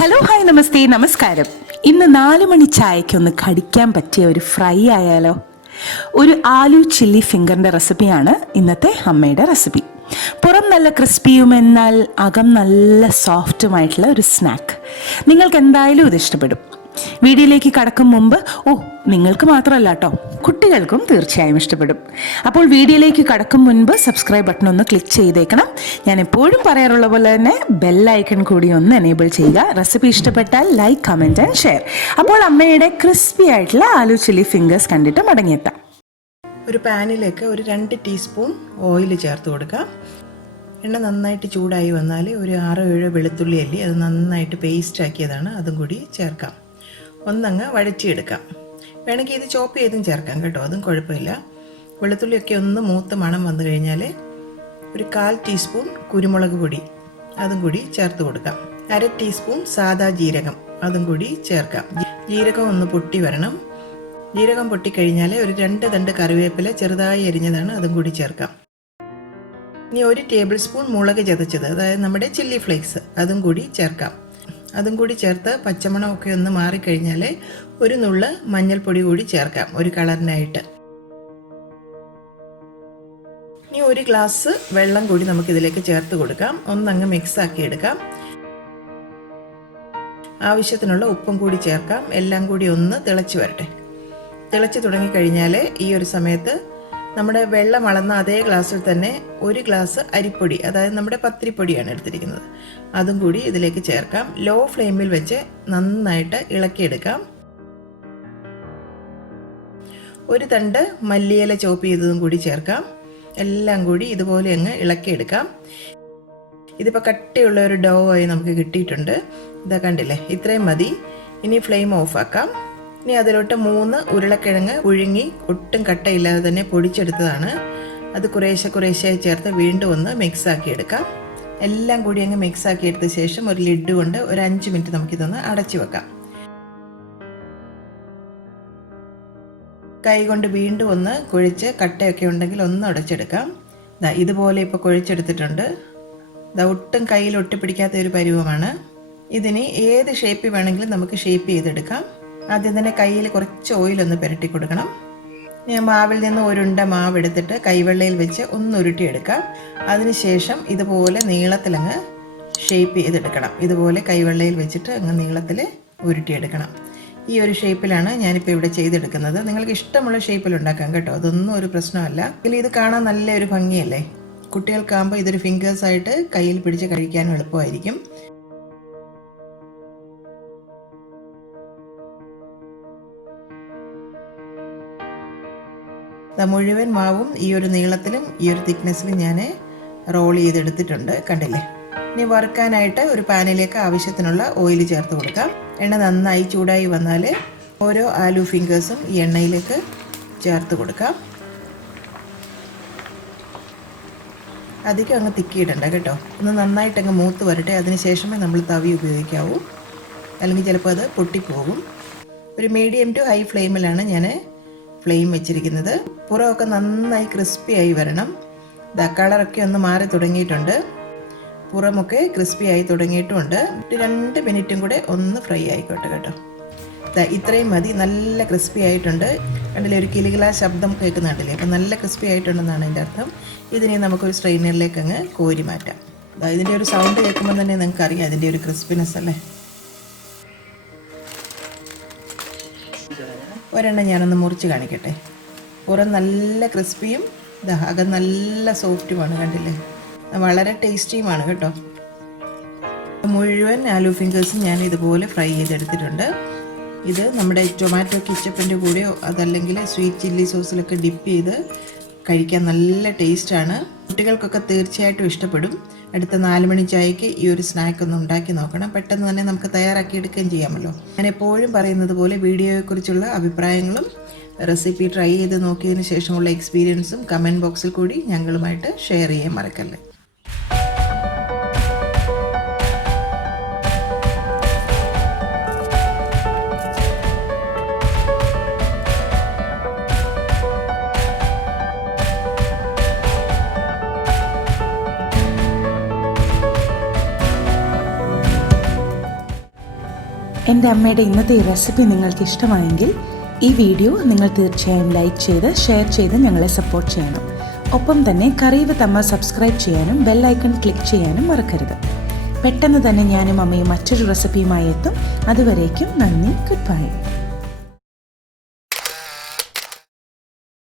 Hello hi നമസ്തേ നമസ്കാരം. ഇന്ന് 4 മണി ചായക്കൊന്ന് കടിക്കാൻ പറ്റിയ ഒരു ഫ്രൈ ആയാലോ? ഒരു ആലു ചില്ലി ഫിംഗറിൻ്റെ റെസിപ്പിയാണ് ഇന്നത്തെ അമ്മയുടെ റെസിപ്പി. പുറം നല്ല ക്രിസ്പിയും എന്നാൽ അകം നല്ല സോഫ്റ്റുമായിട്ടുള്ള ഒരു സ്നാക്ക്. നിങ്ങൾക്ക് എന്തായാലും ഇത് ഇഷ്ടപ്പെടും. വീഡിയോയിലേക്ക് കടക്കും മുമ്പ് നിങ്ങൾക്ക് മാത്രമല്ല കേട്ടോ, കുട്ടികൾക്കും തീർച്ചയായും ഇഷ്ടപ്പെടും. അപ്പോൾ വീഡിയോയിലേക്ക് കടക്കും മുൻപ് സബ്സ്ക്രൈബ് ബട്ടൺ ഒന്ന് ക്ലിക്ക് ചെയ്തേക്കണം. ഞാൻ എപ്പോഴും പറയാറുള്ള പോലെ തന്നെ ബെല്ലൈക്കൺ കൂടി ഒന്ന് എനേബിൾ ചെയ്യുക. റെസിപ്പി ഇഷ്ടപ്പെട്ടാൽ ലൈക്ക്, കമൻറ്റ് ആൻഡ് ഷെയർ. അപ്പോൾ അമ്മയുടെ ക്രിസ്പി ആയിട്ടുള്ള ആലു ചില്ലി ഫിംഗേഴ്സ് കണ്ടിട്ട് മടങ്ങിയെത്താം. ഒരു പാനിലേക്ക് ഒരു 2 ടീസ്പൂൺ ഓയിൽ ചേർത്ത് കൊടുക്കാം. എണ്ണ നന്നായിട്ട് ചൂടായി വന്നാൽ ഒരു 6-7 വെളുത്തുള്ളി അല്ലി, അത് നന്നായിട്ട് പേസ്റ്റ് ആക്കിയതാണ്, അതും കൂടി ചേർക്കാം. ഒന്നങ്ങ് വഴറ്റിയെടുക്കാം. വേണമെങ്കിൽ ഇത് ചോപ്പ് ചെയ്തും ചേർക്കാം കേട്ടോ, അതും കുഴപ്പമില്ല. വെളുത്തുള്ളിയൊക്കെ ഒന്ന് മൂത്ത് മണം വന്നു കഴിഞ്ഞാൽ ഒരു 1/4 ടീസ്പൂൺ കുരുമുളക് പൊടി അതും കൂടി ചേർത്ത് കൊടുക്കാം. 1/2 ടീസ്പൂൺ സാദാ ജീരകം അതും കൂടി ചേർക്കാം. ജീരകം ഒന്ന് പൊട്ടി വരണം. ജീരകം പൊട്ടിക്കഴിഞ്ഞാൽ ഒരു 2 തണ്ട് കറിവേപ്പില ചെറുതായി അരിഞ്ഞതാണ്, അതും കൂടി ചേർക്കാം. ഇനി 1 ടേബിൾ സ്പൂൺ മുളക് ചതച്ചത്, അതായത് നമ്മുടെ ചില്ലി ഫ്ലേക്സ്, അതും കൂടി ചേർക്കാം. അതും കൂടി ചേർത്ത് പച്ചമണമൊക്കെ ഒന്ന് മാറിക്കഴിഞ്ഞാൽ ഒരു നുള്ള് മഞ്ഞൾപ്പൊടി കൂടി ചേർക്കാം, ഒരു കളറിനായിട്ട്. ഇനി 1 ഗ്ലാസ് വെള്ളം കൂടി നമുക്കിതിലേക്ക് ചേർത്ത് കൊടുക്കാം. ഒന്നങ്ങ് മിക്സ് ആക്കി എടുക്കാം. ആവശ്യത്തിനുള്ള ഉപ്പും കൂടി ചേർക്കാം. എല്ലാം കൂടി ഒന്ന് തിളച്ച് വരട്ടെ. തിളച്ച് തുടങ്ങിക്കഴിഞ്ഞാൽ ഈ ഒരു സമയത്ത് നമ്മുടെ വെള്ളം അളന്ന അതേ ഗ്ലാസ്സിൽ തന്നെ 1 ഗ്ലാസ് അരിപ്പൊടി, അതായത് നമ്മുടെ പത്തിരിപ്പൊടിയാണ് എടുത്തിരിക്കുന്നത്, അതും കൂടി ഇതിലേക്ക് ചേർക്കാം. ലോ ഫ്ലെയിമിൽ വെച്ച് നന്നായിട്ട് ഇളക്കിയെടുക്കാം. 1 തണ്ട് മല്ലിയില ചോപ്പ് ചെയ്തതും കൂടി ചേർക്കാം. എല്ലാം കൂടി ഇതുപോലെ അങ്ങ് ഇളക്കിയെടുക്കാം. ഇതിപ്പോൾ കട്ടിയുള്ള ഒരു ഡോ ആയി നമുക്ക് കിട്ടിയിട്ടുണ്ട്. ഇതാ കണ്ടില്ലേ, ഇത്രയും മതി. ഇനി ഫ്ലെയിം ഓഫ് ആക്കാം. ഇനി അതിലോട്ട് 3 ഉരുളക്കിഴങ്ങ് പുഴുങ്ങി ഒട്ടും കട്ടയില്ലാതെ തന്നെ പൊടിച്ചെടുത്തതാണ്, അത് കുറേശ്ശെ ചേർത്ത് വീണ്ടും ഒന്ന് മിക്സ് ആക്കി എടുക്കാം. എല്ലാം കൂടി അങ്ങ് മിക്സ് ആക്കി എടുത്ത ശേഷം ഒരു ലിഡ് കൊണ്ട് ഒരു 5 മിനിറ്റ് നമുക്കിതൊന്ന് അടച്ചു വെക്കാം. കൈ കൊണ്ട് വീണ്ടും ഒന്ന് കുഴച്ച് കട്ടയൊക്കെ ഉണ്ടെങ്കിൽ ഒന്ന് ഉടച്ചെടുക്കാം. ഇതുപോലെ ഇപ്പോൾ കുഴച്ചെടുത്തിട്ടുണ്ട്. ഒട്ടും കയ്യിൽ ഒട്ടിപ്പിടിക്കാത്ത ഒരു പരുവമാണ്. ഇതിന് ഏത് ഷേപ്പിൽ വേണമെങ്കിലും നമുക്ക് ഷേപ്പ് ചെയ്തെടുക്കാം. ആദ്യം തന്നെ കയ്യിൽ കുറച്ച് ഓയിലൊന്ന് പുരട്ടി കൊടുക്കണം. ഞാൻ മാവിൽ നിന്ന് ഒരുണ്ട മാവ് എടുത്തിട്ട് കൈവെള്ളയിൽ വെച്ച് ഒന്ന് ഉരുട്ടിയെടുക്കാം. അതിനുശേഷം ഇതുപോലെ നീളത്തിലങ്ങ് ഷേപ്പ് ചെയ്തെടുക്കണം. ഇതുപോലെ കൈവെള്ളയിൽ വെച്ചിട്ട് അങ്ങ് നീളത്തിൽ ഉരുട്ടിയെടുക്കണം. ഈ ഒരു ഷേപ്പിലാണ് ഞാനിപ്പോൾ ഇവിടെ ചെയ്തെടുക്കുന്നത്. നിങ്ങൾക്ക് ഇഷ്ടമുള്ള ഷേപ്പിൽ ഉണ്ടാക്കാം കേട്ടോ, അതൊന്നും ഒരു പ്രശ്നമല്ല. ഇത് കാണാൻ നല്ലൊരു ഭംഗിയല്ലേ. കുട്ടികൾക്കാകുമ്പോൾ ഇതൊരു ഫിംഗേഴ്സായിട്ട് കയ്യിൽ പിടിച്ച് കഴിക്കാനും എളുപ്പമായിരിക്കും. മുഴുവൻ മാവും ഈ ഒരു നീളത്തിലും ഈ ഒരു തിക്നെസ്സിലും ഞാൻ റോൾ ചെയ്തെടുത്തിട്ടുണ്ട്, കണ്ടില്ലേ. ഇനി വറുക്കാനായിട്ട് ഒരു പാനിലേക്ക് ആവശ്യത്തിനുള്ള ഓയിൽ ചേർത്ത് കൊടുക്കാം. എണ്ണ നന്നായി ചൂടായി വന്നാൽ ഓരോ ആലു ഫിംഗേഴ്സും ഈ എണ്ണയിലേക്ക് ചേർത്ത് കൊടുക്കാം. അധികം അങ്ങ് തിക്കിയിടണ്ട കേട്ടോ, ഒന്ന് നന്നായിട്ടങ്ങ് മൂത്ത് വരട്ടെ. അതിന് ശേഷമേ നമ്മൾ തവി ഉപയോഗിക്കാവൂ, അല്ലെങ്കിൽ ചിലപ്പോൾ അത് പൊട്ടിപ്പോകും. ഒരു മീഡിയം ടു ഹൈ ഫ്ലെയിമിലാണ് ഞാൻ ഫ്ലെയിം വെച്ചിരിക്കുന്നത്. പുറമൊക്കെ നന്നായി ക്രിസ്പി ആയി വരണം. കളറൊക്കെ ഒന്ന് മാറി തുടങ്ങിയിട്ടുണ്ട്, പുറമൊക്കെ ക്രിസ്പി ആയി തുടങ്ങിയിട്ടുമുണ്ട്. 2 മിനിറ്റും കൂടെ ഒന്ന് ഫ്രൈ ആയിക്കോട്ടെ കേട്ടോ. ഇത്രയും മതി. നല്ല ക്രിസ്പി ആയിട്ടുണ്ട്, കണ്ടില്ലേ, ഒരു കിലുകിലാ ശബ്ദം കേൾക്കുന്നുണ്ടല്ലേ. അപ്പം നല്ല ക്രിസ്പി ആയിട്ടുണ്ടെന്നാണ് എൻ്റെ അർത്ഥം. ഇതിനെ നമുക്കൊരു സ്ട്രെയിനറിലേക്ക് അങ്ങ് കോരി മാറ്റാം. ഇതിൻ്റെ ഒരു സൗണ്ട് കേൾക്കുമ്പോൾ തന്നെ നിങ്ങൾക്ക് അറിയാം അതിൻ്റെ ഒരു ക്രിസ്പിനെസ് അല്ലേ. ഒരെണ്ണം ഞാനൊന്ന് മുറിച്ച് കാണിക്കട്ടെ. പുറം നല്ല ക്രിസ്പിയും അകം നല്ല സോഫ്റ്റുമാണ്, കണ്ടില്ലേ. വളരെ ടേസ്റ്റിയുമാണ് കേട്ടോ. മുഴുവൻ ആലു ഫിംഗേഴ്സും ഞാൻ ഇതുപോലെ ഫ്രൈ ചെയ്തെടുത്തിട്ടുണ്ട്. ഇത് നമ്മുടെ ടൊമാറ്റോ കെച്ചപ്പിൻ്റെ കൂടെയോ അതല്ലെങ്കിൽ സ്വീറ്റ് ചില്ലി സോസിലൊക്കെ ഡിപ്പ് ചെയ്ത് കഴിക്കാൻ നല്ല ടേസ്റ്റാണ്. കുട്ടികൾക്കൊക്കെ തീർച്ചയായിട്ടും ഇഷ്ടപ്പെടും. അടുത്ത 4 മണി ചായക്ക് ഈ ഒരു സ്നാക്ക് ഒന്ന് ഉണ്ടാക്കി നോക്കണം. പെട്ടെന്ന് തന്നെ നമുക്ക് തയ്യാറാക്കി എടുക്കുകയും ചെയ്യാമല്ലോ. ഞാൻ എപ്പോഴും പറയുന്നത് പോലെ വീഡിയോയെക്കുറിച്ചുള്ള അഭിപ്രായങ്ങളും റെസിപ്പി ട്രൈ ചെയ്ത് നോക്കിയതിന് ശേഷമുള്ള എക്സ്പീരിയൻസും കമൻറ്റ് ബോക്സിൽ കൂടി ഞങ്ങളുമായിട്ട് ഷെയർ ചെയ്യാൻ മറക്കല്ലേ. എൻ്റെ അമ്മയുടെ ഇന്നത്തെ ഈ റെസിപ്പി നിങ്ങൾക്ക് ഇഷ്ടമായെങ്കിൽ ഈ വീഡിയോ നിങ്ങൾ തീർച്ചയായും ലൈക്ക് ചെയ്ത് ഷെയർ ചെയ്ത് ഞങ്ങളെ സപ്പോർട്ട് ചെയ്യണം. ഒപ്പം തന്നെ കറി വിത്ത് അമ്മ സബ്സ്ക്രൈബ് ചെയ്യാനും ബെൽ ഐക്കൺ ക്ലിക്ക് ചെയ്യാനും മറക്കരുത്. പെട്ടെന്ന് തന്നെ ഞാനും അമ്മയും മറ്റൊരു റെസിപ്പിയുമായി എത്തും. അതുവരേക്കും നന്ദി. Good bye.